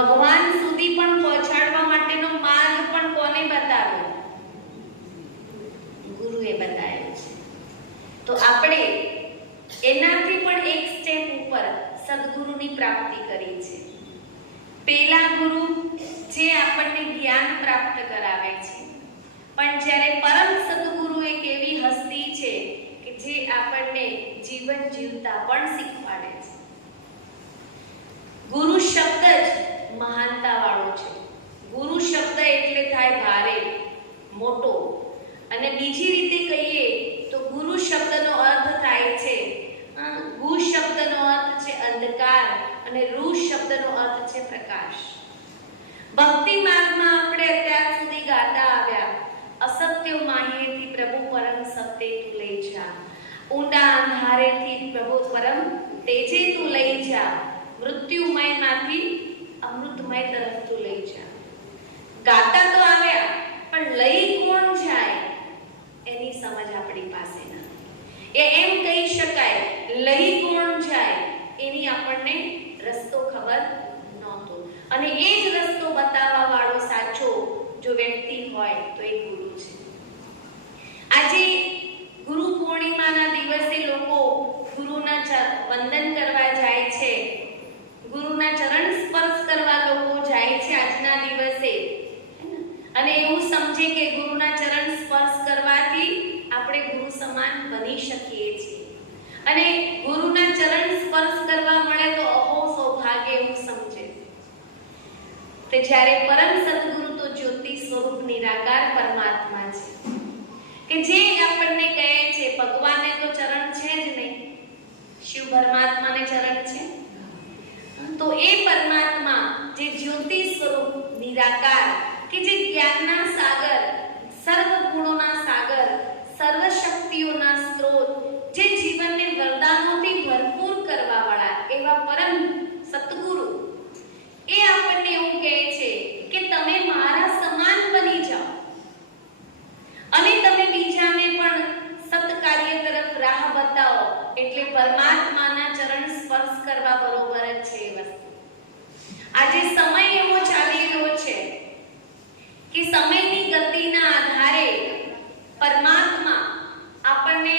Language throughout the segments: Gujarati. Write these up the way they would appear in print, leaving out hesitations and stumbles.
ભગવાન સુધી પણ પહોંચાડવા માટેનો માર્ગ પણ કોને બતાવ્યો? ગુરુએ બતાવ્યો છે. તો આપણે એનાથી પણ એક સ્ટેપ ઉપર સદગુરુની પ્રાપ્તિ કરી છે. પેલા ગુરુ જે આપણને જ્ઞાન પ્રાપ્ત કરાવે છે, પણ જ્યારે પરમ સદગુરુ એક એવી હસ્તી છે કે જે આપણને જીવન જીવતા પણ શીખવાડે છે. ગુરુ શબ્દ જ મહાનતા વાળો છે. ગુરુ શબ્દ એટલે થાય ભારે, મોટો. અને બીજી રીતે કહીએ તો ગુરુ શબ્દનો અર્થ થાય છે, ગુ શબ્દનો અર્થ છે અંધકાર અને રૂ શબ્દનો અર્થ છે પ્રકાશ. ભક્તિ માર્ગમાં આપણે અત્યાર સુધી ગાતા આવ્યા, અસત્ય માહિએથી પ્રભુ પરમ સત્ય તું લઈ જા, ઊંડા અંધારેથી પ્રભુ પરમ તેજે તું લઈ જા, મૃત્યુમયમાંથી અમૃતમય તરફ તું લઈ જા. ગાતા તો આવ્યા, પણ લઈ કોણ જાય એની સમજ આપણી પાસે ના. એમ કહી શકાય, લઈ કોણ જાય એની આપણને રસ્તો ખબર નહોતો. અને એ જ રસ્તો બતાવવા વાળો સાચો જો વ્યક્તિ હોય તો એ ગુરુ છે. આજે ગુરુ પૂર્ણિમાના દિવસે લોકો ગુરુના વંદન કરવા જાય છે, ગુરુના ચરણ સ્પર્શ કરવા લોકો જાય છે આજના દિવસે, અને એવું સમજે કે ગુરુના ચરણ સ્પર્શ કરવાથી આપણે ગુરુ સમાન બની શકીએ છીએ, અને ગુરુના ચરણ સ્પર્શ કરવા મળે તો અહો સૌભાગ્ય એવું સમજે. તો જ્યારે પરમ સદગુરુ તો જ્યોતિ સ્વરૂપ નિરાકાર પરમાત્મા છે કે જે આપણને કહે છે, ભગવાનને તો ચરણ છે જ નહીં, શિવ પરમાત્માને ચરણ છે. તો એ પરમાત્મા જે જ્યોતિ સ્વરૂપ નિરાકાર કે જે જ્ઞાનના સાગર, સર્વ ગુણોના સાગર, સર્વ શક્તિઓના સ્ત્રોત, જે જીવનને વરદાનોથી ભરપૂર કરવા વાળા એવા પરમ સતગુરુ, એ આપણને એવું કહે છે કે તમે મારા સમાન બની જાઓ અને તમે બીજાને પણ સત્કાર્ય તરફ રાહ બતાવો. એટલે પરમાત્માના ચરણ સ્પર્શ કરવા બરોબર જ છે એ વસ્તુ. આજે સમય એવો ચાલી રહ્યો છે કે સમયની ગતિના આધારે પરમાત્મા આપણને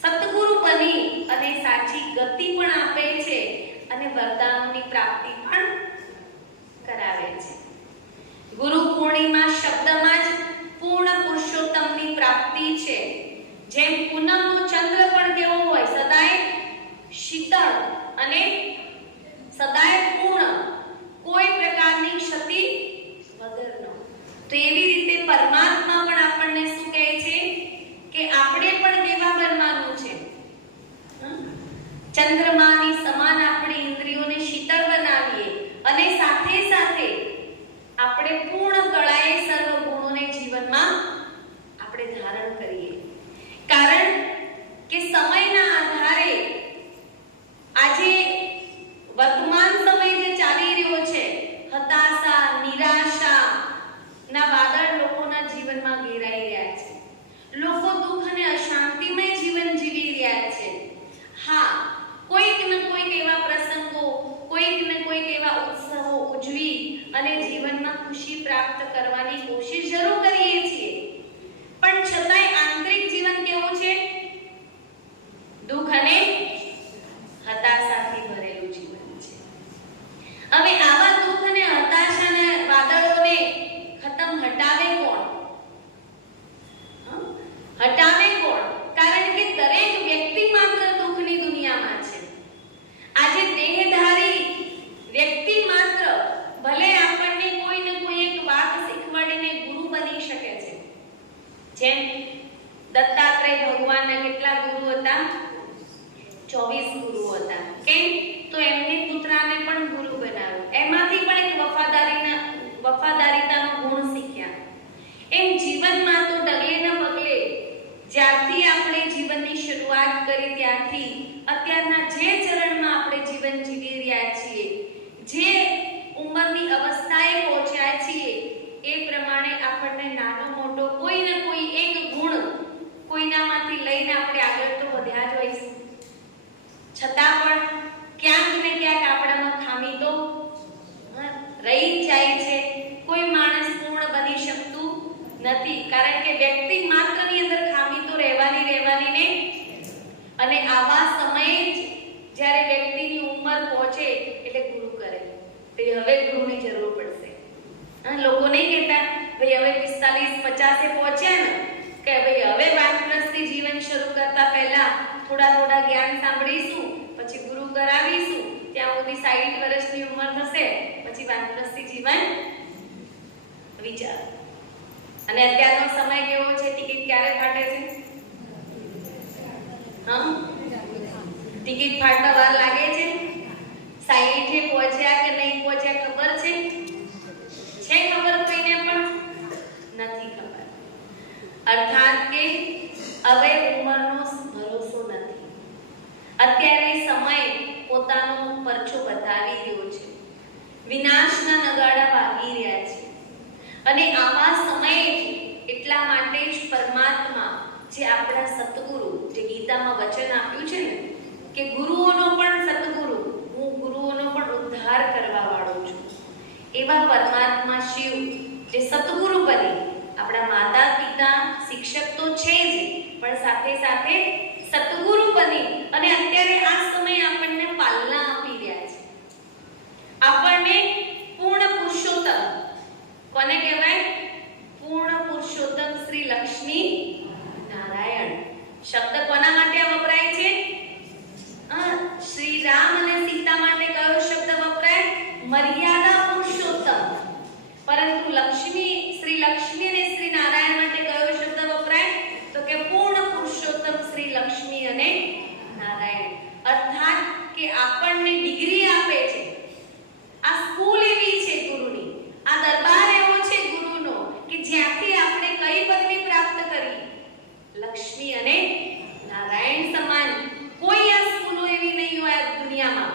સતગુરુ બની અને સાચી ગતિ પણ આપે છે અને વરદાનોની પ્રાપ્તિ પણ કરાવે છે. ગુરુ પૂર્ણિમા શબ્દમાં જ પૂર્ણ પુરુષોત્તમની પ્રાપ્તિ છે. જેમ પૂનમનો ચંદ્ર પણ કેવો હોય, સદાય શીતળ અને સદાય પૂર્ણ, કોઈ પ્રકારની ક્ષતિ વગરનો. તો એવી રીતે પરમાત્મા પણ આપણને શું કહે છે કે આપણે પણ કેવા બનવાનું છે, ચંદ્રમાની સમાન આપણી ઇન્દ્રિયોને શીતળ બનાવીએ અને સાથે સાથે આપણે પૂર્ણ કળાએ સર્વ ગુણોને જીવનમાં આપણે ધારણ કરીએ. કારણ કે સમયના આધારે આજે વર્તમાન સમય જે ચાલી રહ્યો છે, હતાશા, નિરાશા ના વાદળ લોકોના જીવનમાં ઘેરાઈ રહ્યા છે. લોકો દુઃખ અને અશાંતિમય જીવન જીવી રહ્યા છે. હા, કોઈક ને કોઈક એવા પ્રસંગો, કોઈક ને કોઈક એવા ઉત્સવો ઉજવી અને જીવનમાં ખુશી પ્રાપ્ત કરવાની કોશિશ જરૂર કરીએ છીએ, પણ છતાંય આંતરિક જીવન કેવું છે? દુઃખ અને હતાશાથી ભરેલું જીવન છે. હવે આવા દુઃખ અને હતાશાના વાદળોને હટાવે કોણ? હટાવે કોણ? કારણ કે દરેક વ્યક્તિ માત્ર દુઃખની દુનિયામાં છે. આજે દેહધારી વ્યક્તિ માત્ર ભલે આપણને કોઈ ને કોઈ એક વાત શીખવાડીને ગુરુ બની શકે છે. જેમ દત્તાત્રેય ભગવાનના કેટલા ગુરુ હતા? 24 ગુરુ હતા. કેમ? તો એમને પુત્રાને પણ ગુરુ બનાવ્યો. એમાંથી પણ એક વફાદારીતાનો ગુણ શીખ્યા. એમ જીવનમાં તો ડગલે ન પગલે જ્યારથી આપણે જીવનની શરૂઆત કરી ત્યારથી અત્યારના જે ચરણમાં આપણે જીવન જીવી રહ્યા છીએ, જે ઉંમરની અવસ્થાએ પહોંચ્યા છીએ, એ પ્રમાણે આપણને નાનો મોટો કોઈ ને કોઈ એક ગુણ કોઈનામાંથી લઈને આપણે આગળ તો વધ્યા જ હોઈશું. છતાં પણ ક્યાંક ને ક્યાંક આપણામાં ખામી તો કારણ કે વ્યક્તિ માત્રની અંદર ખામી તો રહેવાની ને. અને આવા સમયે જ જ્યારે વ્યક્તિની ઉંમર પહોંચે એટલે ગુરુ કરે તો હવે ગુરુની જરૂર પડશે. લોકો નહીં કહેતા ભાઈ હવે 45-50 પહોંચ્યા ને કે ભાઈ હવે વાનપ્રસ્થી જીવન શરૂ કરતા પહેલા થોડા જ્ઞાન સાંભળીશું, પછી ગુરુ કરાવીશું, ત્યાં સુધી 60 વર્ષની ઉંમર થશે, પછી વાનપ્રસ્થી જીવન વિચાર. અને અત્યારનો સમય કેવો છે? ટિકિટ ક્યારે ફાટે છે? ટિકિટ ફાટવા વાર લાગે છે? 60 પહોંચ્યા કે નહીં પહોંચ્યા ખબર છે? ખબર કોઈને પણ નથી ખબર. અર્થાત કે હવે ઉંમરનો ભરોસો નથી. અત્યારે સમય પોતાનો પરચો બતાવી રહ્યો છે. વિનાશના નગાડા વાગી રહ્યા છે. અને આવા સમયે એટલા માટે જ પરમાત્મા જે આપણા સતગુરુ, જે ગીતામાં વચન આપ્યું છે ને કે ગુરુઓનો પણ સતગુરુ, હું ગુરુઓનો પણ ઉદ્ધાર કરવા વાળો છું, એવા પરમાત્મા શિવ જે સતગુરુ બની આપણા માતા પિતા શિક્ષક તો છે જ, પણ સાથે સાથે સતગુરુ બની અને અત્યારે આ સમય આપણને પાલના આપી રહ્યા છે. આપણને પૂર્ણ પુરુષોત્તમ, કોને કહેવાય? પૂર્ણ પુરુષોત્તમ શ્રી લક્ષ્મી નારાયણ શબ્દ કોના માટે વપરાય છે? શ્રી રામ અને સીતા માટે કયો શબ્દ વપરાય? મર્યાદા પુરુષોત્તમ. પરંતુ શ્રી લક્ષ્મી અને શ્રી નારાયણ માટે કયો શબ્દ વપરાય? તો કે પૂર્ણ પુરુષોત્તમ શ્રી લક્ષ્મી અને નારાયણ. અર્થાત કે આપણને ડિગ્રી આપે છે. આ સ્કૂલ એવી છે ગુરુની, આ દરબાર એવો છે ગુરુનો કે જ્યાંથી આપણે કઈ પદવી પ્રાપ્ત કરી? લક્ષ્મી અને નારાયણ સમાન કોઈ આ સ્કૂલો એવી નહીં હોય આ દુનિયામાં.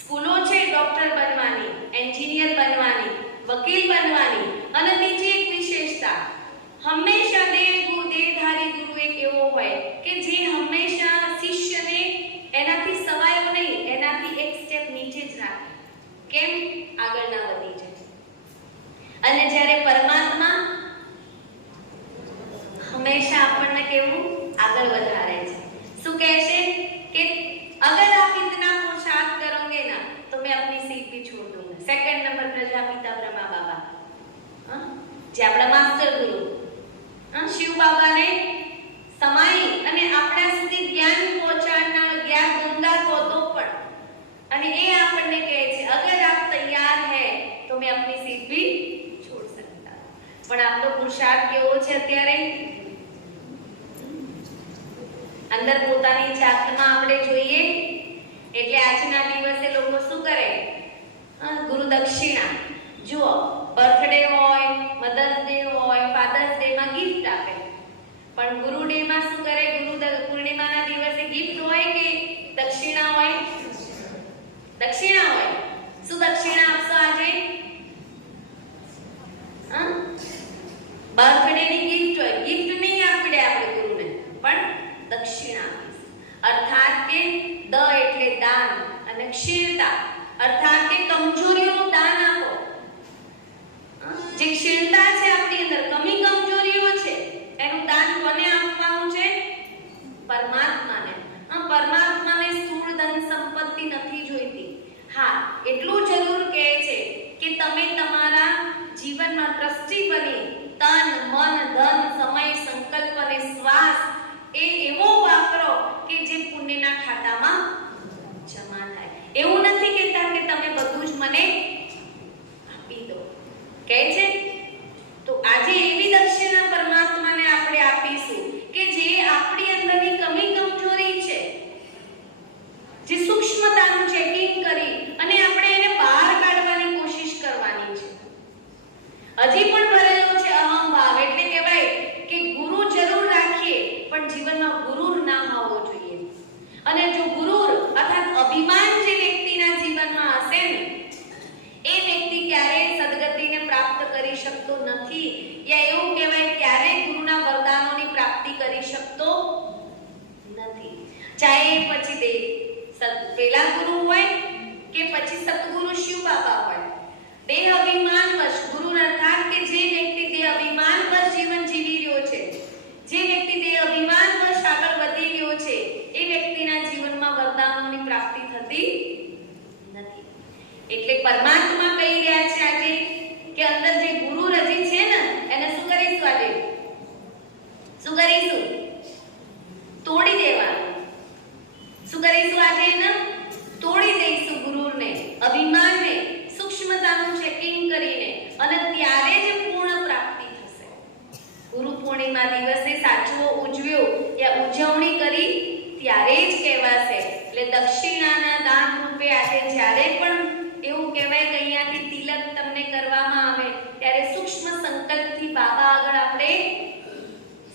સ્કૂલો છે ડોક્ટર બનવાની, એન્જિનિયર બનવાની, વકીલ બનવાની. અને બીજી એક વિશેષતા, હંમેશા દેહધારી ગુરુ એક એવો હોય કે જે હંમેશા શિષ્યને એનાથી સવાયો નહીં, એનાથી એક સ્ટેપ નીચે જ રાખે. કેમ? આગળ ના વધી જાય. અને જ્યારે પરમાત્મા હંમેશા આપણને કેવું આગળ વધારે છે. શું કહે છે કે अगर आप इतना पुरुषार्थ करोगे ना तो मैं अपनी सीट भी छोड़ दूंगा. सेकंड नंबर प्रजापिता ब्रह्मा बाबा, જે આપણા માસ્ટર ગુરુ શિવ બાબાને સમાઈ અને આપણા સુધી જ્ઞાન પહોંચાડનાર જ્ઞાન ગંગા કોતો પણ, અને એ આપણને કહે છે અગર આપ તૈયાર હૈ તો मैं अपनी सीट भी छोड़ सकता. પણ આપણો પુરુષાર્થ કેવો છે અત્યારે? અંદર પોતાની જાતમાં આપણે જોઈએ એટલે આજના દિવસે લોકો શું કરે? ગુરુ દક્ષિણા. જુઓ, બર્થડે હોય, મધર્સ ડે હોય, ફાધર્સ ડે માં ગિફ્ટ આપે. પણ ગુરુ ડે માં શું કરે? ગુરુ પૂર્ણિમાના દિવસે ગિફ્ટ હોય કે દક્ષિણા હોય? દક્ષિણા હોય. શું દક્ષિણા આપશો આજે? બર્થડે ની ગિફ્ટ હોય. ગિફ્ટ નહીં આપડે આપણે ગુરુને, પણ દક્ષિણા આપીશું. અર્થાત કે દ એટલે દાન અને ક્ષીણતા અર્થાત કે કમજોરીઓનું દાન આપો. જે ક્ષીણતા છે આપણી અંદર, કમી કમજોરીઓ છે, એનું દાન કોને આપવાનું છે? પરમાત્માને. પરમાત્માને સ્થૂળ ધન સંપત્તિ નથી જોઈતી. હા, એટલું જરૂર કહે છે કે તમે તમારા જીવનમાં ટ્રસ્ટી બની તન, મન, ધન, સમય, સંકલ્પ અને શ્વાસ એ એવો વાપરો કે જે પુણ્યના ખાતામાં જમા થાય. એવું નથી કહેતા કે તમે બધું જ મને આપી દો, કહે છે. તો આજે એવી દક્ષિણા પરમાત્માને આપણે આપીશું કે જે આપણી અંદરની કમી કમજોરી છે, જે સૂક્ષ્મતાનું ચેકિંગ કરી અને આપણે એને બહાર કાઢવાની કોશિશ કરવાની છે. હજી પણ ભરેલો છે અહંભાવ, એટલે કહેવાય કે ગુરુ જરૂર રાખીએ પણ જીવનમાં ગુરુર ના હોવો જોઈએ. અને જો ગુરુર અર્થાત અભિમાન જે વ્યક્તિના જીવનમાં હશે ને, એ વ્યક્તિ ક્યારેય સદગતિને પ્રાપ્ત કરી શકતો નથી, યા એવું કહેવાય ક્યારેય ગુરુના વરદાનોની પ્રાપ્તિ કરી શકતો નથી. ચાહે પછી પેલા ગુરુ હોય કે પછી સતગુરુ શિવ બાબા હોય. દેહ અભિમાન વશ ગુરુ અર્થાત કે જે વ્યક્તિ દેહ અભિમાન વશ જીવન જન્મદિવસના દિવસે સાચવો, ઉજવ્યો યા ઉજવણી કરી ત્યારે જ કહેવાશે. એટલે દક્ષિણાના દાન રૂપે આજે જ્યારે પણ એવું કહેવાય કે અહીંયાથી તિલક તમને કરવામાં આવે ત્યારે સૂક્ષ્મ સંકલ્પથી બાબા આગળ આપણે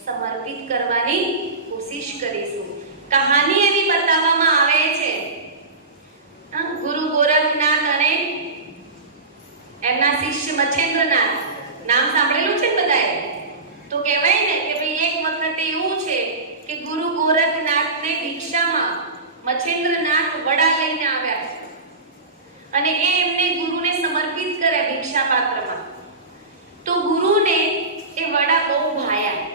સમર્પિત કરવાની કોશિશ કરીશું. કહાની એવી બતાવવામાં આવે છે ગુરુ ગોરખનાથ અને એમના શિષ્ય મચ્છેન્દ્રનાથ. નામ સાંભળેલું છે બધાએ? તો કહેવાય ને કે ભાઈ એક વખતે એવું છે કે ગુરુ ગોરખનાથને ભિક્ષામાં મચ્છેન્દ્રનાથ વડા લઈને આવ્યા અને એ એમને ગુરુને સમર્પિત કર્યા ભિક્ષા પાત્રમાં. તો ગુરુને એ વડા બહુ ભાયા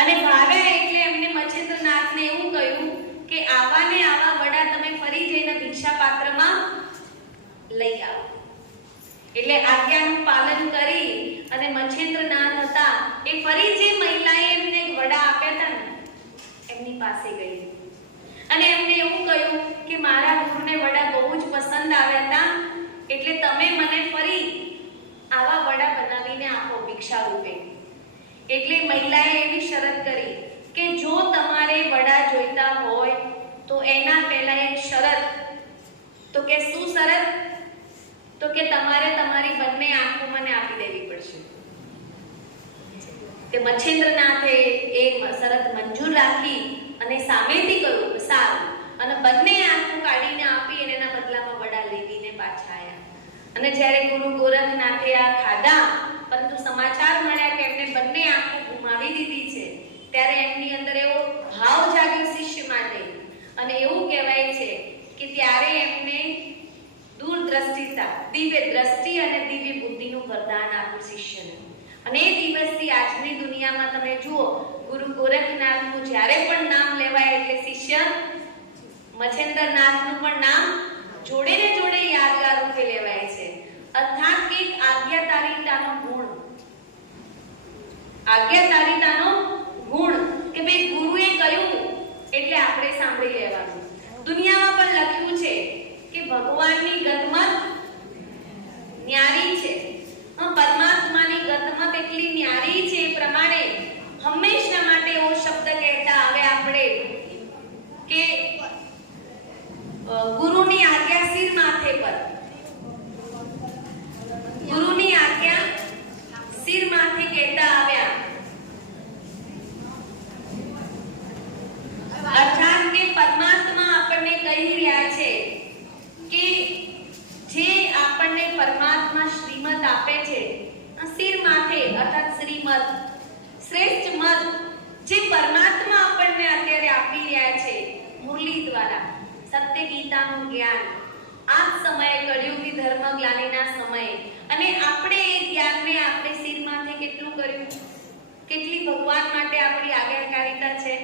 અને ભાવ્યા એટલે એમને મચ્છેન્દ્રનાથને એવું કહ્યું કે આવા ને આવા વડા તમે ફરી જઈને ભિક્ષા પાત્રમાં લઈ આવો. એટલે આજ્ઞાનું પાલન કરી અને મચ્છેન્દ્રનાથ હતા એ ફરી જે મહિલાએ એમને વડા આપ્યા હતા ને એમની પાસે ગઈ અને એમને એવું કહ્યું કે મારા ગુરુને વડા બહુ જ પસંદ આવ્યા હતા એટલે તમે મને ફરી આવા વડા બનાવીને આપો ભિક્ષા રૂપે. એટલે મહિલાએ એવી શરત કરી કે જો તમારે વડા જોઈતા હોય તો એના પહેલા એક શરત. તો કે શું શરત? તો કે તમારે તમારી બંને આંખો મને આપી દેવી પડશે. તે મચ્છેન્દ્રનાથે એ શરત મંજૂર રાખી અને સામેથી કહ્યું સારું અને બંને આંખો કાઢીને આપી અને એના બદલામાં વડા લઈને પાછા આવ્યા. અને જ્યારે ગુરુ ગોરખનાથે આ ખાધા પરંતુ સમાચાર મળ્યા કે એમને બંને આંખો ગુમાવી દીધી છે ત્યારે એમની અંદર એવો ભાવ જાગ્યો શિષ્ય માટે અને એવું કહેવાય છે કે ત્યારે એમને દૂરદ્રષ્ટિતા, દિવ્ય દ્રષ્ટિ અને દિવ્ય બુદ્ધિનું વરદાન આપ્યું શિષ્યને. અને એ દિવસથી આજની દુનિયામાં તમે જુઓ ગુરુ ગોરખનાથનું જ્યારે પણ નામ લેવાય એટલે શિષ્ય મચ્છેન્દ્રનાથનું પણ નામ જોડે ને જોડે યાદગાર રૂપે લેવાય છે. અર્થાત કે આજ્ઞાકારિતાનો ગુણ, આજ્ઞાકારિતાનો ગુણ કે ભાઈ ગુરુએ કહ્યું એટલે આપણે સાંભળી લેવાનું. દુનિયામાં પણ લખ્યું છે કે ભગવાનની ગતમત ન્યારી છે, પરમાત્માની ગતમત એટલી ન્યારી છે. એ પ્રમાણે હંમેશા માટે એવો શબ્દ કહેતા આવે આપણે કે ગુરુની આજ્ઞા સિર માથે પર, ગુરુની આજ્ઞા સિર માથે કહેતા આવ્યા. અર્થાત કે પરમાત્મા આપણને કહી રહ્યા છે કે જે આપણને પરમાત્મા શ્રીમત આપે છે સિર માથે અર્થાત શ્રીમત શ્રેષ્ઠ મત જે પરમાત્મા આપણને અત્યારે આપી રહ્યા છે મુરલી દ્વારા સત્ય ગીતાનું જ્ઞાન આ સમયે કળિયુગી ધર્મ ગ્લાનિના સમયે અને આપણે એ જ્ઞાનને આપણે સિર માથે કેટલું કર્યું, કેટલી ભગવાન માટે આપણી આજ્ઞાકારિતા છે,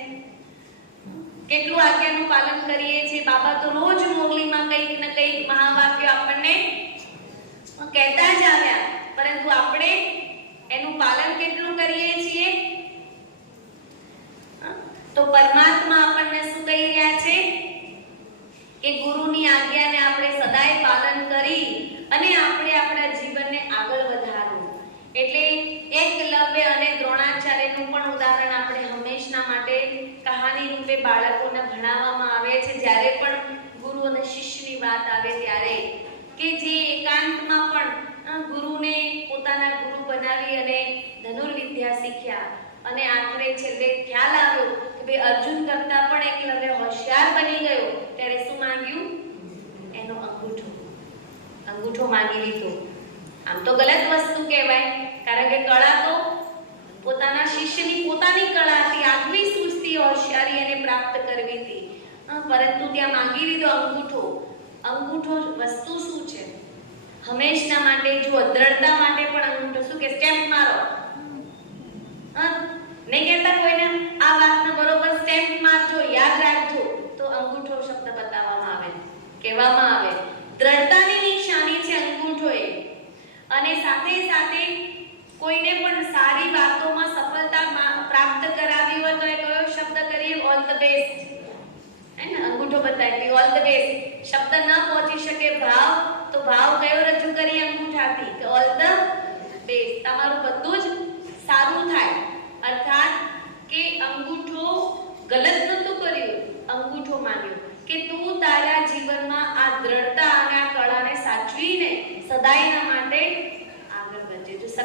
કેટલું આજ્ઞાનું પાલન કરીએ છીએ. બાબા તો રોજ મોરલીમાં કંઈક ને કંઈક મહાવાક્યો આપણને કહેતા જ આવ્યા પરંતુ આપણે એનું પાલન કેટલું કરીએ છીએ? તો પરમાત્મા આપણને શું કહી રહ્યા છે કે ગુરુની આજ્ઞાને આપણે સદાય પાલન કરી અને આપણે આપણા જીવનને આગળ વધારવું. એટલે એકલવ્ય અને દ્રોણાચાર્યનું પણ ઉદાહરણ આપણે હંમેશા માટે કહાની રૂપે બાળકોને ભણાવવામાં આવે છે જ્યારે પણ ગુરુ અને શિષ્યની વાત આવે ત્યારે કે જે એકાંતમાં પણ ગુરુને પોતાના ગુરુ બનાવી અને ધનુર્વિદ્યા શીખ્યા અને આખરે છેલ્લે ખ્યાલ આવ્યો કે ભાઈ અર્જુન કરતા પણ એકલવ્ય હોશિયાર બની ગયો ત્યારે શું માંગ્યું? એનો અંગૂઠો, અંગૂઠો માંગી લીધો. આમ તો ગલત વસ્તુ કહેવાય કારણ કે કળા તો પોતાના શિષ્યની પોતાની કળા હતી, આગવી સૂઝતી હોશિયારી એને પ્રાપ્ત કરવી હતી પરંતુ ત્યાં માંગી લીધો અંગૂઠો. અંગૂઠો વસ્તુ શું છે? હંમેશા માટે જો દ્રઢતા માટે પણ અંગૂઠો શું કે સ્ટેમ્પ મારો, નહીં કહેતા કોઈને આ વાતનો બરોબર સ્ટેમ્પ મારજો, યાદ રાખજો તો અંગૂઠો શબ્દ બતાવવામાં આવે, કહેવામાં આવે. દ્રઢતાની નિશાની છે અંગૂઠો એ. અને સાથે સાથે કોઈને પણ સારી વાતોમાં સફળતા પ્રાપ્ત કરાવી હોય તો એ કયો શબ્દ કરીએ? All the best. હે ને? અંગૂઠો બતાવી ઓલ ધ બેસ્ટ. શબ્દ ન પહોંચી શકે ભાવ તો ભાવ કયો રજૂ કરી અંગૂઠાથી કે ઓલ ધ બેસ્ટ. તમારું બધું જ સારું થાય.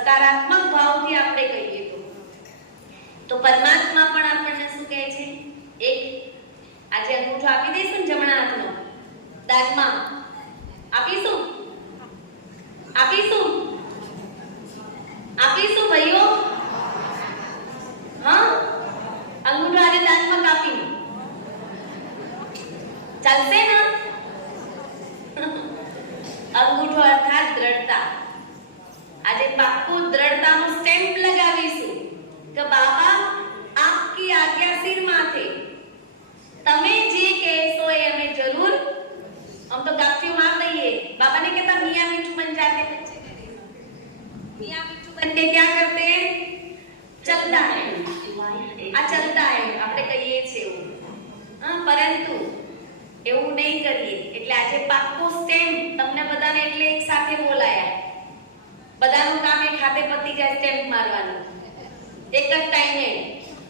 સકારાત્મક ભાવથી આપણે કહીએ તો પરમાત્મા પણ આપણને શું કહે છે? એક આજે અંગૂઠો આપી દઈશું ને જમણા હાથનો દાંતમાં આપીશું ભાઈઓ, હા અંગૂઠો આજે દાંતમાં કાપી ચાલશે ને? અંગૂઠો અર્થાત દ્રઢતા. આજે પાક્કું દ્રઢતાનો સ્ટેમ્પ લગાવીશું કે બાબા આપકી આજ્ઞા સિર માથે, તમે જે કહેશો એ અમે જરૂર. हम तो गाफियों मार दइए, बाबा ने कहता मियां मिठू बन जाते बच्चे, मियां मिठू बन के क्या करते हैं? चलता है, आ चलता है આપણે કહીએ છે એવું, હા, પરંતુ એવું નહીં કરીએ. એટલે આજે પાક્કો સ્ટેમ્પ તમને બધાને એટલે એક સાથે બોલાયા, બધાનું કામ એક હાથે પતી જાય, સ્ટેમ્પ મારવાનું એક જ ટાઈમે.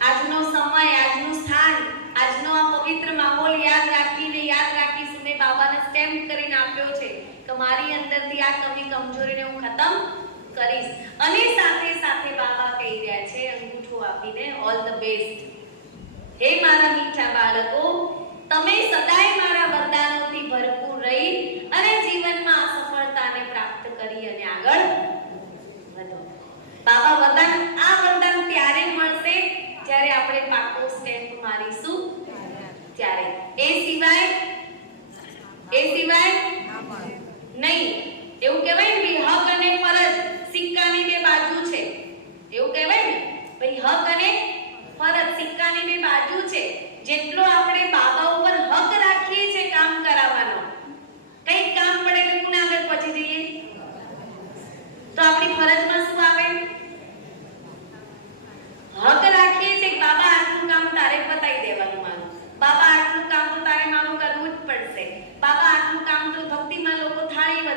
આજનો સમય, આજનું સ્થાન, આજનો આ પવિત્ર માહોલ યાદ રાખીશું મેં બાબાને સ્ટેમ્પ કરીને આપ્યો છે કે મારી અંદરથી આ કમી કમજોરીને હું ખતમ કરીશ. અને સાથે સાથે બાબા કહી રહ્યા છે અંગૂઠો આપીને ઓલ ધ બેસ્ટ. હે મારા મીઠા બાળકો, તમે સદાય મારા વરદાનોથી ભરપૂર રહી અને જીવનમાં સફળતાને પ્રાપ્ત કરી અને આગળ વધો. બાબા વરદાન, આ વરદાન ત્યારે મળશે જ્યારે આપણે પાકો સ્ટેમ્પ મારીશું ત્યારે. એ સિવાય નહીં. એવું કહેવાય ને હક અને ફરજ સિક્કાની બે બાજુ છે. એવું કહેવાય ને ભાઈ, હક અને ફરજ સિક્કાની બે બાજુ છે. જેટલો આપણે બાબા ઉપર હક રાખીએ છે કામ કરાવવાનો, કઈ કામ પડે એટલે કોને આગળ પહોંચી જઈએ તો આપણી ફરજમાં શું આવે? હક રાખીએ છે કે બાબા આટલું કામ તારે પતાઈ દેવાનું મારું, બાબા આટલું કામ તો તારે મારું કરવું જ પડશે, બાબા આટલું કામ તો ભક્તિમાં લોકો થાળી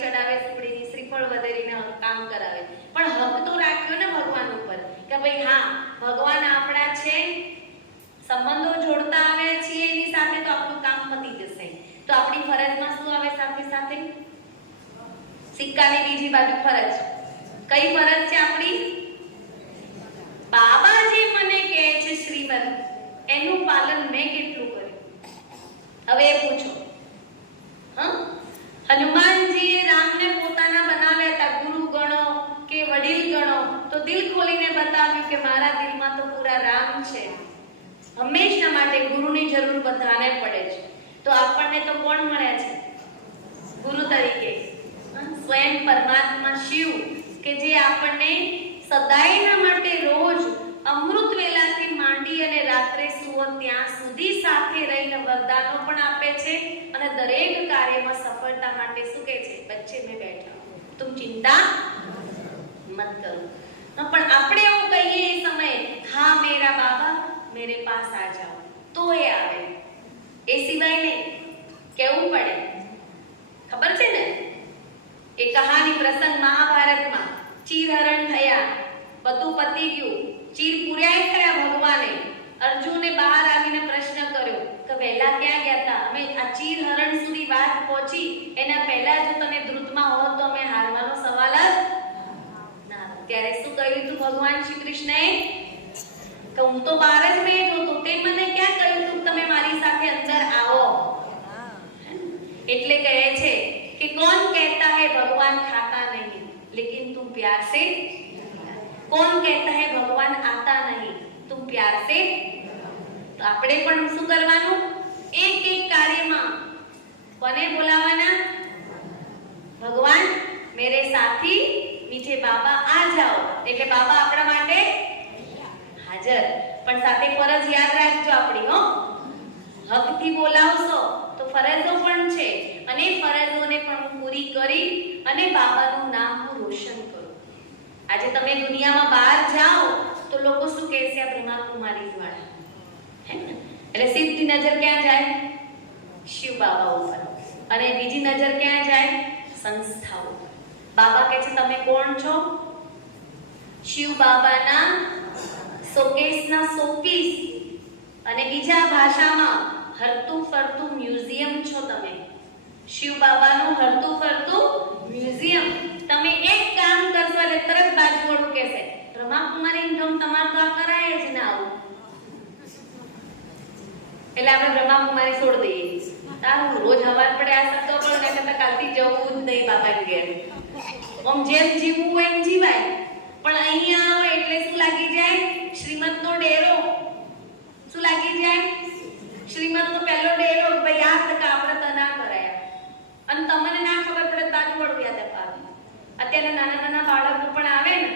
ચડાવે, સુપડીની શ્રીફળ વધેરીને કામ કરાવે. પણ હક તો રાખ્યો ને ભગવાન ઉપર કે ભાઈ હા ભગવાન આપણા છે, સંબંધો જોડતા આવે છીએ એની સાથે, તો આપણું કામ પતી જશે. તો આપણી ફરજમાં શું આવે? સાથે સાથે સિક્કાની બીજી બાજુ ફરજ. કઈ ફરજ છે આપણી? બાબા જે મને કહે છે શ્રીમદ, એનું પાલન મેં કેટલું કર્યું? હવે એ પૂછો. હનુમાનજીએ રામને પોતાના બનાવ્યા હતા, ગુરુ ગણો કે વડીલ ગણો, તો દિલ ખોલીને બતાવ્યું કે મારા દિલમાં તો પૂરા રામ છે. હંમેશા માટે ગુરુની જરૂર બધાને પડે છે. તો આપણને તો કોણ મળ્યા છે ગુરુ તરીકે? સ્વયં પરમાત્મા શિવ, કે જે આપણને સદાયના માટે રોજ અમૃત વેલાથી માંડી અને રાત્રે સુવો ત્યાં સુધી સાથે રહીને વરદાનો પણ આપે છે અને દરેક કાર્યમાં સફળતા માટે શું કહે છે? બચ્ચે મેં બેઠા તુમ ચિંતા મત કરો. પણ આપણે એવું કહીએ એ સમયે, હા મેરા બાબા મેરે પાસ આ જાઓ, તો એ આવે. એ સિવાય નહીં, કેવું પડે. ખબર છે ને એ કહાની, પ્રસંગ મહાભારતમાં ચીરહરણ થયા, બધું પતી ગયું, ચીર પૂર્યા થયા ભગવાને. અર્જુને બહાર આવીને પ્રશ્ન કર્યો કે વહેલા ક્યાં ગયા હતા? અમે આ ચીરહરણ સુધી વાત પહોંચી, એના પહેલા જો તમે દ્રુતમાં હોત તો અમે હારવાનો સવાલ જ ના. ત્યારે શું કહ્યું હતું ભગવાન શ્રી કૃષ્ણએ? કે હું તો બહાર જ બેઠો હતો, તે મને ક્યાં કહ્યું તું તમે મારી સાથે અંદર આવો? એટલે કહે છે कि कौन कहता है भगवान खाता नहीं लेकिन तुम प्यार से, कौन कहता है भगवान आता नहीं तुम प्यार से. તો આપણે પણ શું કરવાનું? એક એક કાર્યમાં કોને બોલાવવાના? ભગવાન મેરે સાથી મીઠે બાબા આ જાઓ. એટલે બાબા આપણા માટે હાજર. પણ સાથે ફરજ યાદ રાખજો આપણી, હો, હકથી બોલાવશો તો ફરજો પણ છે, અને ફરજોને પણ પૂરી કરી અને બાબાનું નામ હું રોશન કરું. આજે તમે દુનિયામાં બહાર જાઓ તો લોકો શું કહેશે? આ બ્રહ્માકુમારી વાળા, હે ને? એટલે સીધી નજર ક્યાં જાય? શિવ બાબા ઉપર. અને બીજી નજર ક્યાં જાય? સંસ્થાઓ. બાબા કહે છે તમે કોણ છો? શિવ બાબાના શોકેસના શોપીસ, અને બીજા ભાષામાં હરતું ફરતું મ્યુઝિયમ છો તમે. શિવ બાબાનું હરતું ફરતું મ્યુઝિયમ. તમે એક કામ કરશો એટલે તરત બાજુવાળું કહેશે બ્રહ્માકુમારી ઇન્કમ તમારે તો આ કરાય જ ના આવું. એટલે આપણે બ્રહ્માકુમારી છોડ દઈએ. તારું રોજ હવાર પડે આ શબ્દો પણ ના કરતા કાલથી જવું જ નહીં બાબાને ઘેર. આમ જેમ જીવવું હોય એમ જીવાય. પણ અહીંયા આવે એટલે શું લાગી જાય? શ્રીમતનો ડેરો. શું લાગી જાય? શ્રીમતનો પહેલો ડેરો. ભાઈ આ તક આપણે તો ના કરાયા. અને તમને ના ખબર પડે બાજુ વળું યાદ અપાવે. અત્યારે નાના નાના બાળકો પણ આવે ને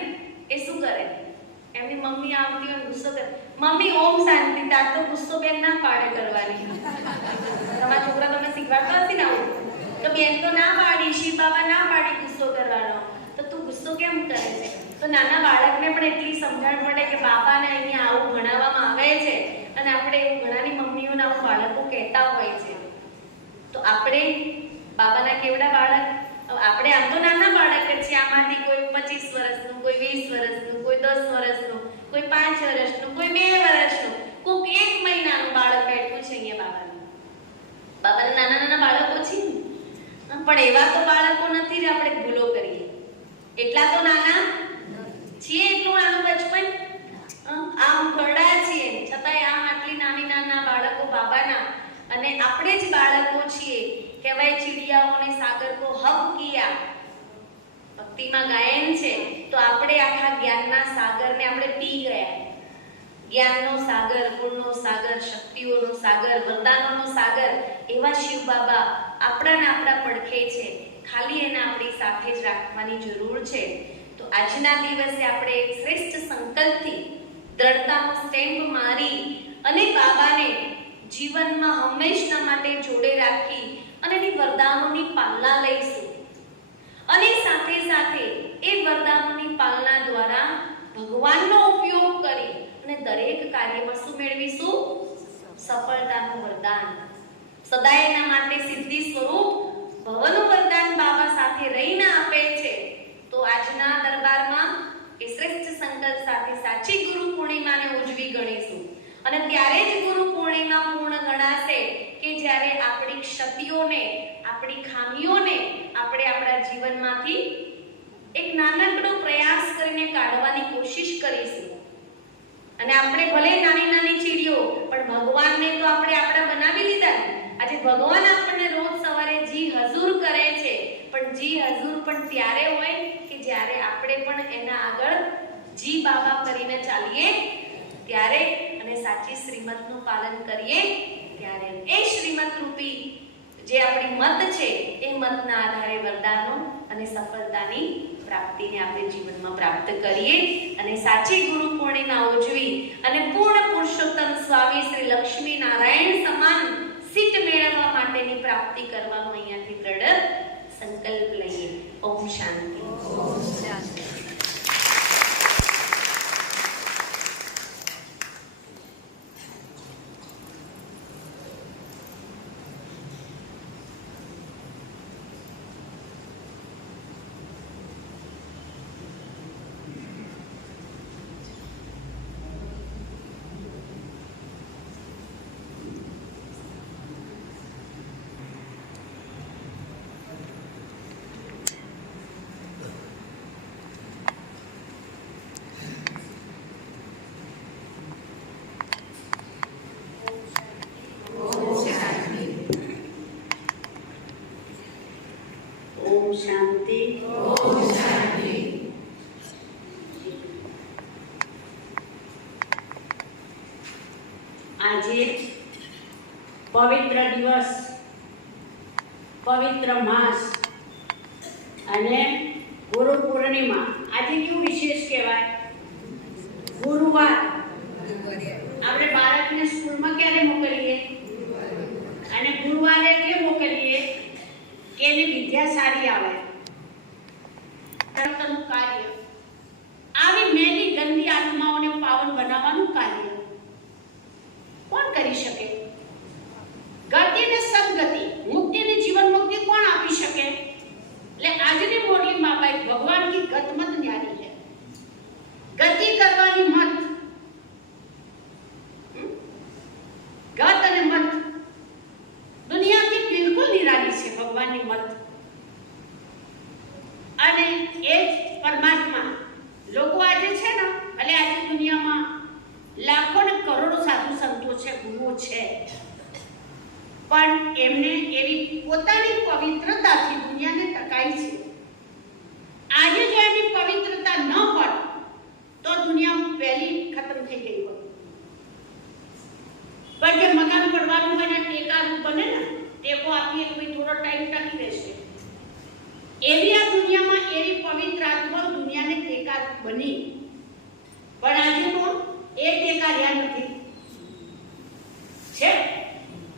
એ શું કરે? એમની મમ્મી આવતી હોય ગુસ્સો કરે, મમ્મી ઓમ શાંતિ, તાર તો ગુસ્સો બેન ના પાડે કરવાની. તમારા છોકરા તમે શીખવાડતા હશે ને આવું તો બેન તો ના પાડી, શિવ બાબા ના પાડી ગુસ્સો કરવાનો, તો તું ગુસ્સો કેમ કરે છે? તો નાના બાળકને પણ એટલી સમજણ પડે કે બાપાને અહીંયા આવું ભણાવવામાં આવે છે અને આપણે એવું ઘણાની મમ્મીઓને આવું બાળકો કહેતા હોય છે. તો આપણે બાબાના કેવડા બાળક? આપણે આમ તો નાના બાળક જ છે. આમાંથી કોઈ 25 વર્ષનું, કોઈ 20 વર્ષનું, કોઈ 10 વર્ષનું, કોઈ 5 વર્ષનું, કોઈ 2 વર્ષનું, કોઈ 1 મહિનાનું બાળક બેઠું છે અહીંયા બાબાના નાના નાના બાળકો છે. પણ એવા તો બાળકો નથી જ આપણે ભૂલો કરીએ. એટલા તો નાના છીએ, એટલું નાનું બચપન, આમ ઘરડા છીએ છતાંય આમ આટલી નાની નાના બાળકો બાબાના. અને આપણે જ બાળકો છીએ. કહેવાય ચિડિયાઓને સાગર કો હક કિયા, ભક્તિમાં ગાયન છે. તો આપણે આખા જ્ઞાનના સાગરને આપણે પી ગયા. જ્ઞાનનો સાગર, ગુણનો સાગર, શક્તિઓનો સાગર, વરદાનોનો સાગર એવા શિવ બાબા આપણા પડખે છે. ખાલી એને આપણી સાથે જ રાખવાની જરૂર છે. તો આજના દિવસે આપણે એક શ્રેષ્ઠ સંકલ્પથી દ્રઢતાનો સ્ટેમ્પ મારી અને બાબાને જીવનમાં હંમેશા માટે જોડે રાખી અને એની વરદાનોની પાલના લઈશું. અને સાથે સાથે એ વરદાનોની પાલના દ્વારા ભગવાનનો ઉપયોગ કરી અને દરેક કાર્યમાં શું મેળવીશું? સફળતાનું વરદાન. સદાયના માટે સિદ્ધિ સ્વરૂપ ભવનું વરદાન બાબા સાથે રહીને આપે છે. તો આજના દરબારમાં એ શ્રેષ્ઠ સંકલ્પ સાથે સાચી ગુરુ પૂર્ણિમાને ઉજવી ગણીશું. અને ત્યારે જ ગુરુ પૂર્ણિમા પૂર્ણ ગણાશે કે જ્યારે આપણી ક્ષતિઓને, આપણી ખામીઓને આપણે આપણા જીવનમાંથી એક નાનકડો પ્રયાસ કરીને કાઢવાની કોશિશ કરીશું. અને આપણે ભલે નાની નાની ચીડીઓ, પણ ભગવાનને તો આપણે આપણા બનાવી લીધા. આજે ભગવાન આપણને રોજ સવારે જી હજુર કરે છે, પણ જી હજુર પણ ત્યારે હોય કે જ્યારે આપણે પણ એના આગળ જી બાબા કરીને ચાલીએ ત્યારે, અને સાચી શ્રીમતનું પાલન કરીએ ત્યારે. એ શ્રીમત રૂપી જે આપણી મત છે એ મતના આધારે વરદાનો અને સફળતાની પ્રાપ્તિને આપણે જીવનમાં પ્રાપ્ત કરીએ અને સાચી ગુરુ પૂર્ણિમા ઉજવી અને પૂર્ણ પુરુષોત્તમ સ્વામી શ્રી લક્ષ્મી નારાયણ સમાન સિદ્ધ મેળવવા માટેની પ્રાપ્તિ કરવાનો અહીંયાથી દ્રઢ સંકલ્પ લઈએ. ઓમ શાંતિ. ઓમ શાંતિ. શાંતિ. ઓમ શાંતિ. આજે પવિત્ર દિવસ, પવિત્ર માસ અને ગુરુ પૂર્ણિમા. આજે કેવું વિશેષ કહેવાય? ગુરુવાર. આપણે બાળકને સ્કૂલમાં ક્યારે મોકલીએ? અને ગુરુવારે એટલે મોકલીએ કે એની વિદ્યા સારી આવે. કાર્ય આવી મેલી ગંદી આત્માઓને પાવન બનાવવાનું કાર્ય કોણ કરી શકે? ગતિ ને સદગતિ, મુક્તિ ને જીવન મુક્તિ કોણ આપી શકે? એટલે આજની મોડલી બાબા ભગવાન की गत मत न्यारी है. गति करवानी मत, गत અને મત દુનિયાથી બિલકુલ નિરાલી છે. ભગવાનની મત લાખો ને કરોડો સાધુ સંતો છે, ગુરુઓ છે, પણ એમને એવી પોતાની પવિત્રતાથી દુનિયાને ટકાઈ છે. આજે જો એની પવિત્રતા ન હોત તો દુનિયા પહેલી ખતમ થઈ ગઈ હોત. પણ જે મકાન પડવાનું હોય ને ટેકાનું બને ને, ટેકો આપીએ તો થોડો ટાઈમ ટકી રહેશે. એવી આ દુનિયામાં એવી પવિત્ર આત્માઓ દુનિયાને ટેકા બની, પણ આજે તો એ ટેકા રહ્યા નથી. છે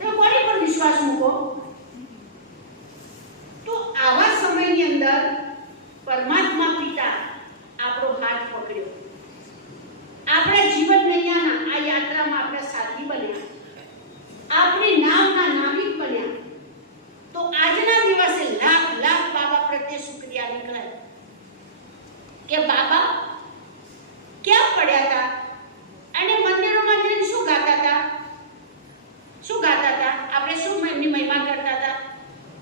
તો કોની પર વિશ્વાસ મૂકો? તો આવા સમયની અંદર પરમાત્મા પિતા આપણો હાથ પકડ્યો, આપણા જીવન નૈયાના આ યાત્રામાં આપણે સાથી બન્યા, આપણી નામના નાવિક બન્યા. તો આજના દિવસે લાખ લાખ બાબા પ્રત્યે શુક્રિયા નીકળે કે બાબા ક્યાં પડ્યા હતા અને મંદિરોમાં જઈને શું ગાતા હતા? શું ગાતા હતા? આપણે શું એમની મહિમા કરતા હતા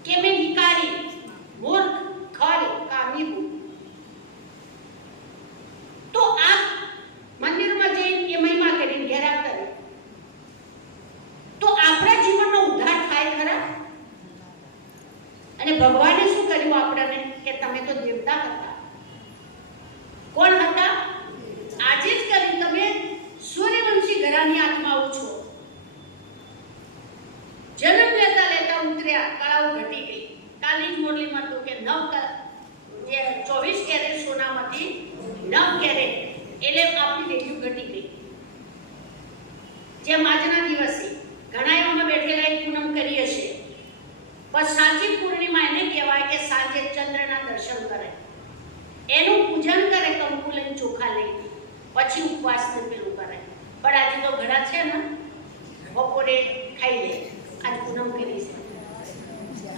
કે મેં ભિખારી, મૂર્ખ, ખલ, કામી હું. તો આ મંદિરમાં જઈને એ મહિમા કરીને ઘેર આવતા રહે. તો આપણા જીવનનો ઉદ્ધાર થાય ખરા? અને ભગવાને શું કર્યું આપણને કે તમે તો દેવતા હતા. કોણ હતા? આજે જ કર્યું. તમે સૂર્યવંશી ઘરાની આત્માઓ છો. જન્મ લેતા લેતા ઉતર્યા, કળાઓ ઘટી ગઈ. કાલી જ મોરલીમાં તો કે 24 કેરેટ સોનામાંથી 9 કેરેટ એટલે આપણી વેલ્યુ ઘટી ગઈ. જેમ આજના દિવસે ઘણા એવામાં બેઠેલા એક પૂનમ કરી હશે, પણ સાચી પૂર્ણિમા એને કહેવાય કે સાંજે ચંદ્રના દર્શન કરે, એનું પૂજન કરે કંકુ લઈને, ચોખા લઈને, પછી ઉપવાસને પેલું કરે. પણ આજે તો ઘણા છે ને બપોરે ખાઈ લે, આજ પૂનમ કરી છે.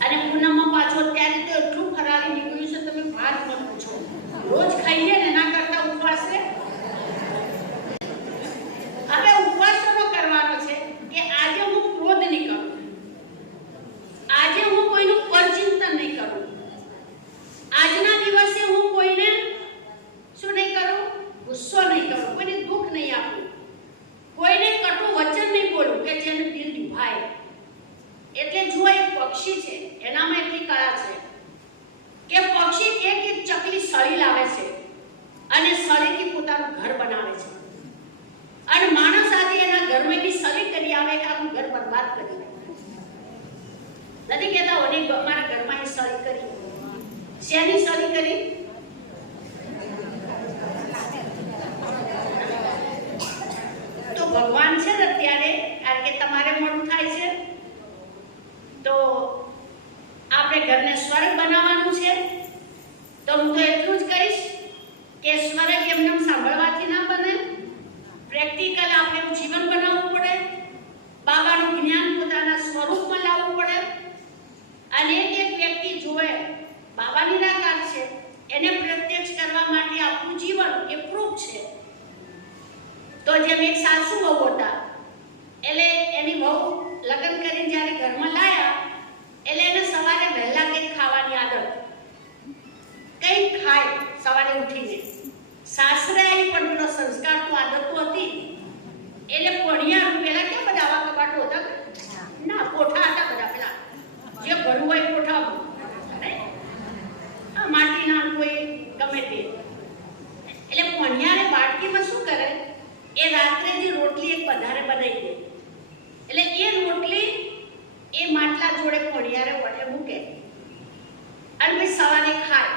અને પૂનમમાં પાછો ત્યારે તો એટલું ફરાળી નીકળ્યું છે તમે વાત ન પૂછો. રોજ ખાઈએ ને એના કરતા ઉપવાસ લે. હવે ઉપવાસનો કરવાનો છે કે આજે હું ક્રોધ નહીં કરું, આજે હું કોઈનું પરચિંતન નહીં કરું, આજના દિવસે હું કોઈને શું નહીં કરું? ગુસ્સો નહીં કરું, કોઈને દુઃખ નહીં આપું, કોઈને કટુ વચન નહીં બોલું કે જેને દિલ દુભાય. એટલે જો એક પક્ષી છે એનામાં એટલી કળા છે કે પક્ષી એક એક ચકલી સળી લાવે છે અને સળીથી પોતાનું ઘર બનાવે છે. અને માણસ આજે એના ઘરમાં બી સળી કરી આવે કે આખું ઘર બરબાદ કરી દે. નથી કહેતા ઓને મારા ઘરમાં એ સળી કરી. શેની સળી કરી? તો ભગવાન છે ને અત્યારે, કારણ કે તમારે મોડું થાય છે તો આપણે ઘરને સ્વર્ગ બનાવવાનું છે. તો હું તો એટલું જ કહીશ કે સ્વર્ગ એમને સાંભળવાથી ના બને, પ્રેક્ટિકલ આપણે જીવન બનાવવું પડે, બાબાનું જ્ઞાન પોતાના સ્વરૂપમાં લાવવું પડે. અને એક વ્યક્તિ જોવે બાબા નિરાકાર છે, એને પ્રત્યક્ષ કરવા માટે આપણું જીવન એ પ્રૂફ છે. તો જેમ એક સાસુ વહુ હતા, એટલે એની વહુ લગ્ન કરીને જ્યારે ઘરમાં લાયા એટલે એને સવારે વહેલા કંઈક ખાવાની આદત, કંઈક ખાય સવારે ઉઠીને. સાસરે આવી પણ પેલો સંસ્કાર તો આદત તો હતી. એટલે પણિયા પેલા કેમ બધા આવા કબાટો હતા? ના, કોઠા હતા બધા પેલા જે ભરવું હોય કોઠા માટીના કોઈ ગમે તે. એટલે પણિયારે બાટકીમાં શું કરે? એ રાત્રે જે રોટલી એક વધારે બનાવી દે, એટલે એ રોટલી એ માટલા જોડે પણિયારે વટે મૂકે અને પછી સવારે ખાય.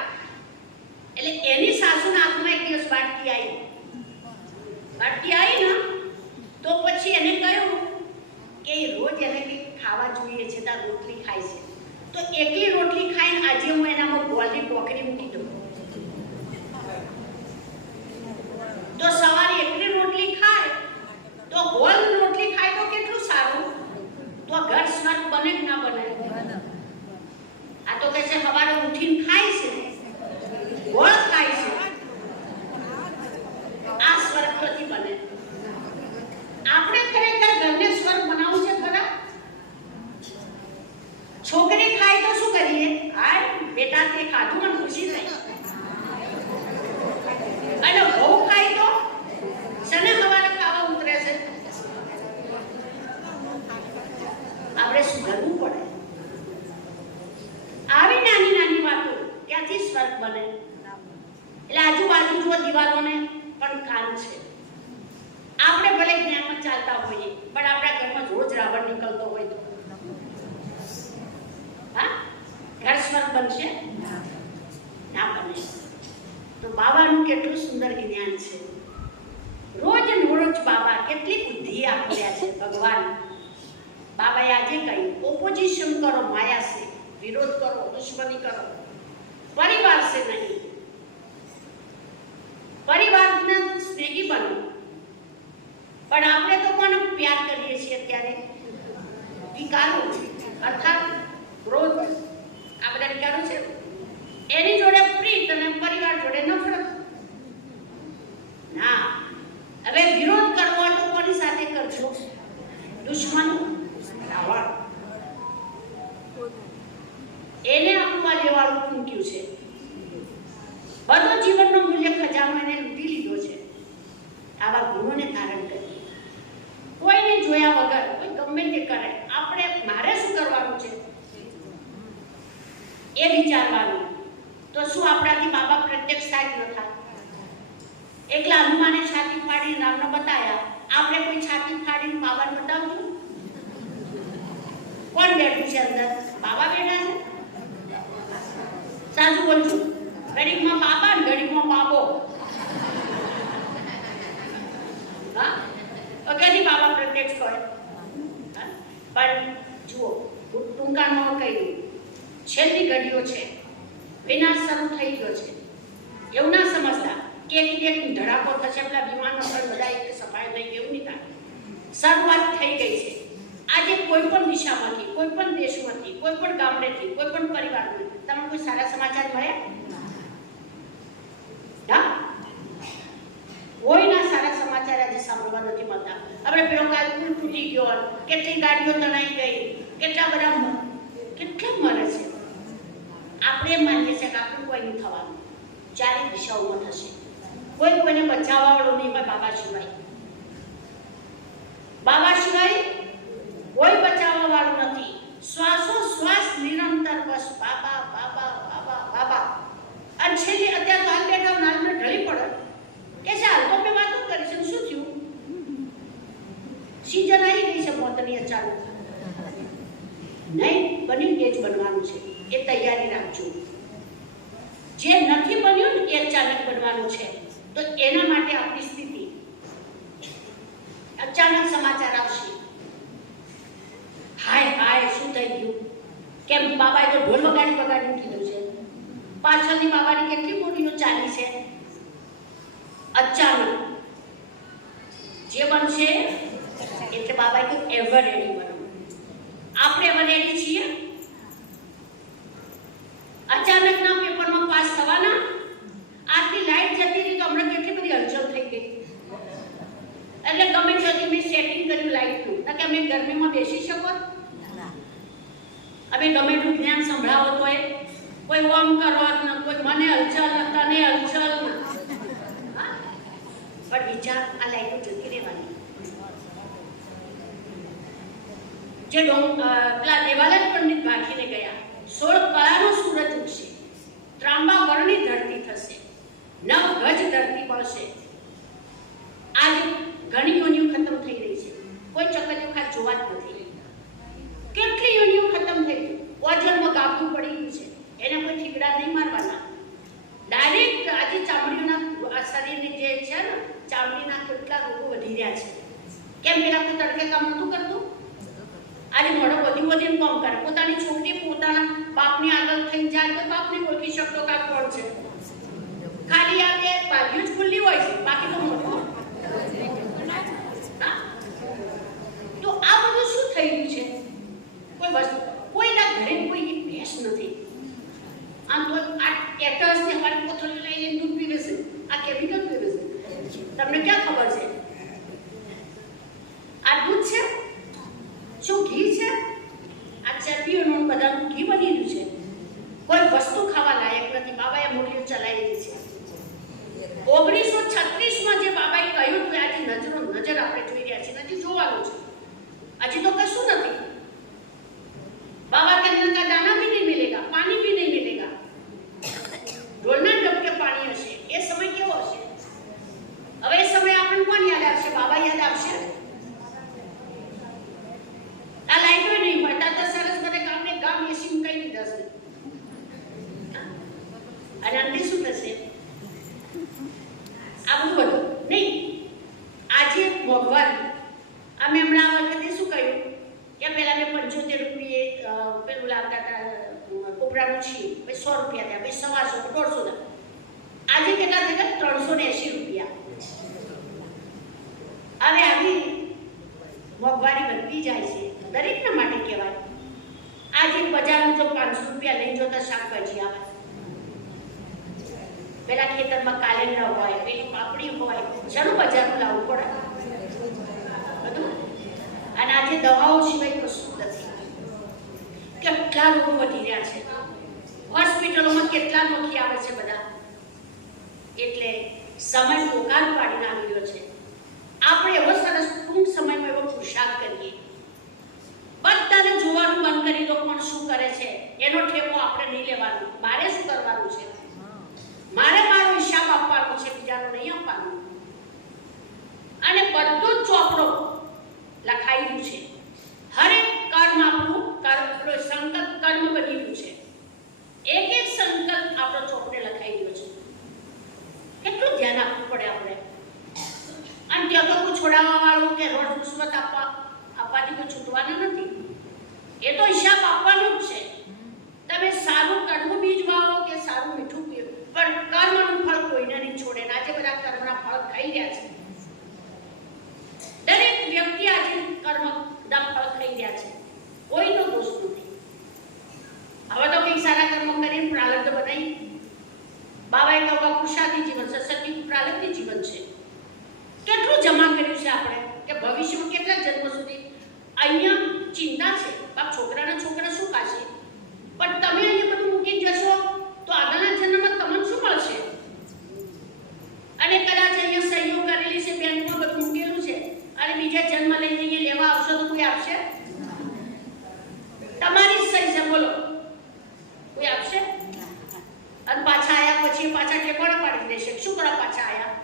એટલે એની સાસુના હાથમાં એક દિવસ બાટકી આવી ને તો પછી એને કહ્યું કે રોજ એને કંઈક ખાવા જોઈએ છે, તાર રોટલી ખાય છે. તો એકલી રોટલી ખાઈને આજે હું એનામાં ગોળની પોખરી મૂકી દઉં. તો સવારે એકલી રોટલી ખાય તો ગોળ રોટલી ખાય તો કેટલું સારું. તો ઘર સ્વર્ગ બને કે ના બને? આ તો કહે છે સવારે ઉઠીને ખાય છે, ગોળ ખાય છે, આ સ્વર્ગ નથી બને. આપણે ખરેખર ઘરને સ્વર્ગ બનાવવું છે ખરા? છોકરી ખાય તો શું કરીએ? હાય બેટા તે ખાધું મને ખુશી થઈ. અને બહુ ખાય તો શને સવારે ખાવા ઉતરે છે? ચાલતા હોઈએ પણ આપણા ઘરમાં રોજ રાવણ નીકળતો હોય તો હા ઘર સ્વર્ગ બનશે ના બને. તો બાબાનું કેટલું સુંદર જ્ઞાન છે. રોજ રોજ બાબા કેટલી બુદ્ધિ આપી રહ્યા છે ભગવાન. બાબાએ આજે કહ્યું ઓપોઝિશન કરો માયા સે, વિરોધ કરો, દુશ્મની કરો, પરિવાર સે નહીં. પરિવારના સ્નેહી બનો. પણ આપણે તો કોને પ્યાર કરીએ છીએ અત્યારે? વિકારો અર્થાત ક્રોધ. આ બધા વિકારો છે. એની જોડે પ્રીત અને પરિવાર જોડે નફરત. ના, હવે વિરોધ કરવો હોય તો કોની સાથે કરજો? દુશ્મન રાવણ. એને આપણું આ દેવાળું ફૂંક્યું છે. બધો જીવનનો મૂલ્ય ખજાનો એને લૂંટી લીધો છે. આવા ગુણોને ધારણ કરી કોઈને જોયા વગર કોઈ ગમે તે કરે, આપણે મારે શું કરવાનું છે એ વિચારવાનું. તો શું આપણાથી બાબા પ્રત્યક્ષ થાય ન થાય? એકલા હનુમાને છાતી ફાડીને રામને બતાયા, આપણે કોઈ છાતી ફાડીને બાબાને બતાવજો? કોણ બેઠું છે અંદર? બાબા બેઠા છે. સાચું બોલજો. ઘડીકમાં બાબા ને ઘડીકમાં બાબો. હા, કદી બાબા પ્રત્યક્ષ હોય? પણ જુઓ, ટૂંકામાં કહ્યું, છેલ્લી ઘડીઓ છે, વિનાશ શરૂ થઈ ગયો છે. એવું ના સમજતા કે એક ધડાકો થશે, પેલા વિમાનો પર બધા એક સફાઈ થઈ ગયું. નહીં થાય. શરૂઆત થઈ ગઈ છે. આજે કોઈ પણ દિશામાંથી, કોઈ પણ દેશમાંથી, કોઈ પણ ગામડેથી, કોઈ પણ પરિવારમાંથી તમને કોઈ સારા સમાચાર મળ્યા? હા, કોઈના સારા સમાચાર આજે સાંભળવા નથી મળતા. આપણે પેલો કાલ પુલ તૂટી ગયો, કેટલી ગાડીઓ તણાઈ ગઈ, કેટલા બધા કેટલા મરે છે. આપણે એમ માનીએ છીએ કે આપણું કોઈ નહીં થવાનું. ચારે દિશાઓમાં થશે. કોઈ કોઈને બચાવવાવાળું નહીં હોય બાબા સિવાય. બાબા સિવાય કોઈ બચાવવા વાળું નથી. શ્વાસો શ્વાસ નિરંતર બસ બાબા બાબા બાબા બાબા. અને છેલ્લે અત્યારે હાલ બેઠા નાલને ઢળી પડે કે ચાલ તો આપણે વાતો કરી છે. શું થયું? સીઝન આવી ગઈ છે મોતની અચાનક. નહીં બન્યું એ જ બનવાનું છે. એ તૈયારી રાખજો. જે નથી બન્યું ને એ અચાનક બનવાનું છે. તો એના માટે આપણી સ્થિતિ અચાનક સમાચાર આવશે. હાય હાય શું થઈ ગયું? કેમ બાબાએ તો ઢોલ વગાડી કીધું છે. પાછળની બાબાની કેટલી બોડીઓ ચાલી છે. અચાનક જે બનશે એટલે બાબાએ કહ્યું એવર રેડી બનો. આપણે એવર રેડી છીએ? અચાનકના પેપરમાં પાસ થવાના? આટલી લાઈટ જતી રહી તો હમણાં કેટલી બધી હલચલ થઈ ગઈ. એટલે ગમે ત્યાંથી મેં સેટિંગ કર્યું લાઈટનું. કે અમે ગરમીમાં બેસી શકો? અમે ગમે એટલું જ્ઞાન સંભળાવો તો એ કોઈ ઓમ કરો ને કોઈ મને હલચલ તને હલચલ. પણ વિચાર આ લાઈટો જતી રહેવાની. જે પેલા દેવાલય પંડિત ભાખીને ગયા, 16 કળાનો સૂરજ ઉગશે, ત્રાંબા વર્ણની ધરતી થશે, 9 ગજ ધરતી પડશે. આજે ઘણી યોનિઓ ખતમ થઈ રહી છે. કોઈ ચકલીઓ ખાસ જોવા જ નથી. કેટલી યોનિઓ ખતમ થઈ ગઈ. ઓજરમાં ગાબડું પડી ગયું છે. એને કોઈ ઠીકડા નહીં મારવાના. ડાયરેક્ટ આજે ચામડીના શરીરની જે છે ને ચામડીના કેટલા રોગો વધી રહ્યા છે. કેમ? પેલા કોઈ તડકે કામ નહોતું કરતું. આજે મોઢો વધીને કામ કરે. પોતાની છોકરી પોતાના બાપની આગળ થઈ જાય તો બાપને ઓળખી શકતો કાં કોણ છે. ખાલી આ બે બાજુ જ ખુલ્લી હોય છે, બાકી તો મોઢું. તો આ બધું શું થઈ રહ્યું છે? કોઈ વસ્તુ કોઈના ઘરે કોઈ ભેંસ નથી. આમ તો આ એટર્સને અમારી કોથળી લઈને દૂધ પીવે છે. આ કેમિકલ પીવે છે. તમને ક્યાં ખબર છે? આ દૂધ છે? શું ઘી છે? આ ચરબીઓનું બધાનું ઘી બની રહ્યું છે. કોઈ વસ્તુ ખાવા લાયક નથી. બાબાએ મૂલ્યો ચલાવી છે. 1936માં જે બાબાએ કહ્યું કે આજે નજરો નજર આપણે જોઈ રહ્યા છીએ, નથી જોવાનું છે. હજી તો કશું નથી. बाबा के अंदर का दाना भी नहीं मिलेगा, पानी भी नहीं मिलेगा. ढोलना डबके पानी हશે. એ સમય કેવો હશે? હવે એ સમય આપણને કોણ યાદ બટાટાનું છીએ, પછી 100 રૂપિયા થયા, પછી 125, 150 થયા. આજે કેટલા થયા? 380 રૂપિયા. હવે આવી મોંઘવારી વધતી જાય છે, દરેકના માટે કહેવાય. આજે બજારમાં જો 500 રૂપિયા લઈ જો તો શાકભાજી આવે, પેલા ખેતરમાં કાલેન્ડર હોય, પેલી પાપડી હોય, શરૂ બજારનું લાવવું પડે બધું. અને આજે દવાઓ સિવાય કશું નથી. કેટલા રોગો વધી રહ્યા છે, હોસ્પિટલોમાં કેટલા નોખી આવે છે બધા. એટલે સમય પોકાર પાડીને આવી રહ્યો છે. આપણે એવો સરસ ટૂંક સમયમાં એવો પુરુષાર્થ કરીએ, બધાને જોવાનું બંધ કરી દો પણ શું કરે છે એનો ઠેકો આપણે નહીં લેવાનો. મારે શું કરવાનું છે? મારે મારો હિસાબ આપવાનો છે, બીજાનો નહીં આપવાનો. અને બધો જ ચોપડો લખાયેલું છે. હરેક કર્મ આપણું સંકલ્પ કર્મ બની રહ્યું છે. એક એક સંકલ્પ આપણો ચોપડે લખાઈ ગયો છે. કેટલું ધ્યાન આપવું પડે આપણે. અને ત્યાં તો કોઈ છોડાવવા વાળું કે રોડ રિશ્વત આપવાની કોઈ છૂટવાનું નથી. એ તો હિસાબ આપવાનો જ છે. તમે સારું કડવું બીજ વાવો કે સારું મીઠું પીવો, પણ કર્મનું ફળ કોઈને નહીં છોડે. આજે બધા કર્મના ફળ ખાઈ રહ્યા છે. દરેક વ્યક્તિ આજે કર્મના ફળ ખાઈ રહ્યા છે. કોઈનો દોષ નથી. હવે તો કંઈક સારા કર્મ કરીને પ્રારબ્ધ બનાવી. બાબાએ કહ્યું પુરુષાર્થી જીવન છે, સત્ય પ્રારબ્ધથી જીવન છે. કેટલું જમા કર્યું છે આપણે કે ભવિષ્યમાં કેટલા જન્મ સુધી. અહીંયા ચિંતા છે, બાપ છોકરાના છોકરા શું ખાશે, પણ તમે અહીંયા બધું મૂકી જશો તો આગળના જન્મમાં તમને શું મળશે? અને કદાચ અહીંયા સહયોગ કરેલી છે, બેંકમાં બધું મૂકેલું છે, અને બીજા જન્મ લઈને અહીંયા લેવા આવશો તો કોઈ આપશે? તમારી સહી છે, બોલો કોઈ આપશે? અને પાછા આયા પછી પાછા ઠેકોડા પાડી દેશે. શું કરવા પાછા આયા?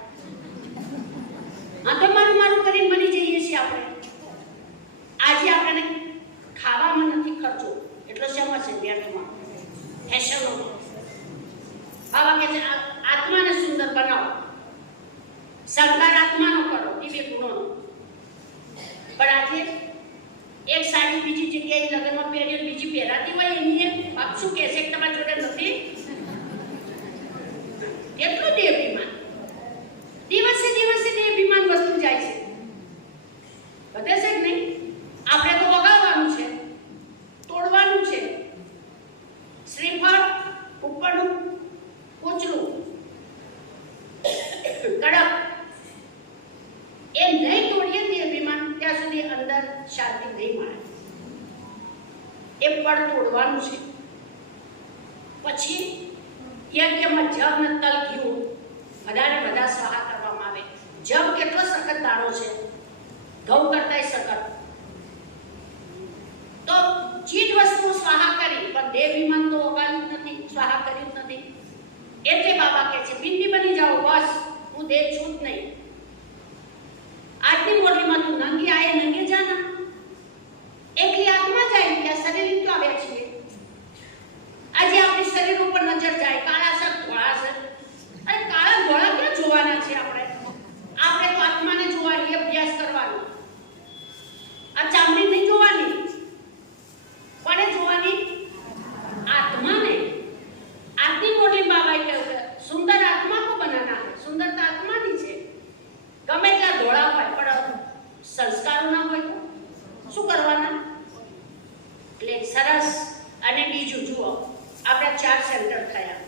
હા, તો મારું કરીને બની જઈએ છીએ આપણે. આજે આપણને ખાવામાં નથી ખર્ચો, એટલો શેમાં છે? વ્યર્થમાં, ફેશનમાં. આવા કે છે આત્માને સુંદર બનાવો, શણગાર આત્માનો કરો, દિવ્ય ગુણોનો. પણ આજે એક સાડી બીજી જગ્યાએ લગ્નમાં પહેરીને બીજી પહેરાતી હોય એની બાપ શું કહે છે કે તમારી જોડે નથી? કેટલું દેહાભિમાન. દિવસે દિવસે દેહાભિમાન વસ્તુ જાય છે. બધે છે કે નહીં? આપણે તો વગાડવાનું છે, તોડવાનું છે. શ્રીફળ ઉપરનું કોચરું કડક એ નહીં તોડીએ દેહાભિમાન ત્યાં સુધી અંદર શાંતિ નહીં મળે. એ પણ તોડવાનું છે. પછી યજ્ઞમાં જપ ને તલ ઘી વધારે બધા સહાય કરવામાં આવે. જપ કેટલો સખત દાણો છે, ઘઉં કરતાંય સખત. તો ચીજ વસ્તુ સ્વાહા કરી, પણ દેહાભિમાન તો ઓગાળ્યું જ નથી, સ્વાહા કર્યું જ નથી. એટલે બાબા કહે છે બિંદી બની જાઓ, બસ હું દેહ છું જ નહીં. આજની મોઢીમાં તું નંગી આયે નંગે જાના. એકલી આત્મા જાય ત્યાં શરીર ક્યાં આવ્યા છીએ. આજે આપણી શરીર ઉપર નજર જાય, કાળા સર ધોળા સર. અરે કાળા ધોળા ક્યાં જોવાના છે આપણે? આપણે તો આત્માને જોવાની, અભ્યાસ કરવાનો. આ ચામડી નહીં જોવાની. કોને જોવાની? આત્માને. આજની મોટી બાબાએ કહ્યું સુંદર આત્મા કો બનાના है. સુંદરતા આત્માની છે. ગમે એટલા ધોળા હોય પણ સંસ્કારો ના હોય તો શું કરવાના? એટલે સરસ. અને બીજું જુઓ, આપણા 4 સેન્ટર થયા.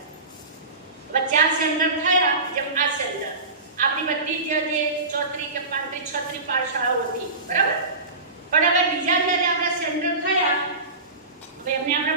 હવે 4 સેન્ટર થયા, જેમ આ સેન્ટર આપણી બધી જે 34 કે 35 36 પાઠશાળાઓ હતી, બરાબર. પણ હવે બીજા જ્યારે આપણા સેન્ટર થયા તો એમને આપણે